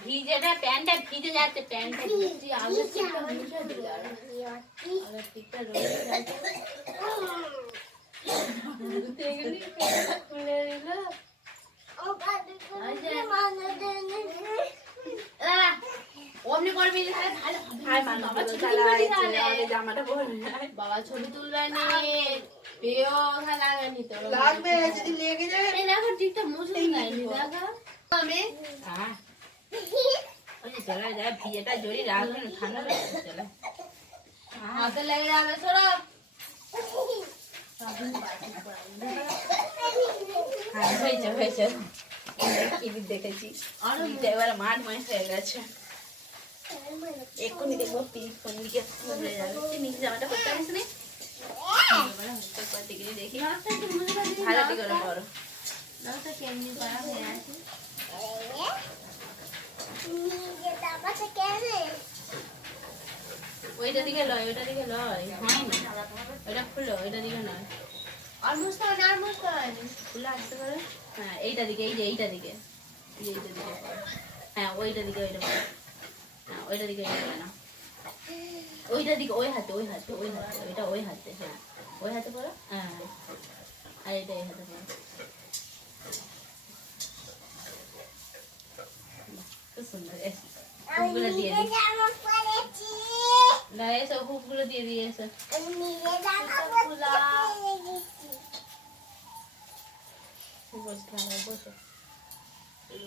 ভিজে না, প্যান্টটা ভিজে যাচ্ছে, প্যান্টটা ভিজে আগে ঠিকটা মুছে দিলে আগে ঠিকটা রয়ে যাচ্ছে। খুলে দিল অমনি করবি জামাটা বাবা ছবি তুলবে না লাগানি তো লাগবে যদি লেগে যায় দেখো ঠিকটা মুছে দেয়নি দেখো আমি চলে যায় ভিজেটা জড়ি রাখবেন ঠান্ডা চলে হাতে লেগে যাবে সরো হয়েছে হয়েছে টিভি দেখেছি এবার মাঠ মাস হয়ে গেছে এক্ষুনি দেখবো কোন দিকে নিচে জামাটা করতে পারিস নি দেখি ভালো দিকে করো কেমনি করা হয়ে আছে ওইটা দিকে লয় ওইটা দিকে লয় হয়নি ওইটা খুলো ওইটা দিকে নয় অলমোস্ট হয় না অলমোস্ট হয় না খুলে আসতে পারে হ্যাঁ এইটা দিকে এই যে এইটা দিকে এইটা দিকে হ্যাঁ ওইটা দিকে ওইটা হ্যাঁ ওইটা দিকে না ওইটা দিকে ওই হাতে ওইটা ওই হাতে হ্যাঁ ওই হাতে করো হ্যাঁ আর এটা এই হাতে করো খুব সুন্দর হুপগুলো দিয়ে দিই না এসো হুপগুলো দিয়ে দিয়ে এসো বসে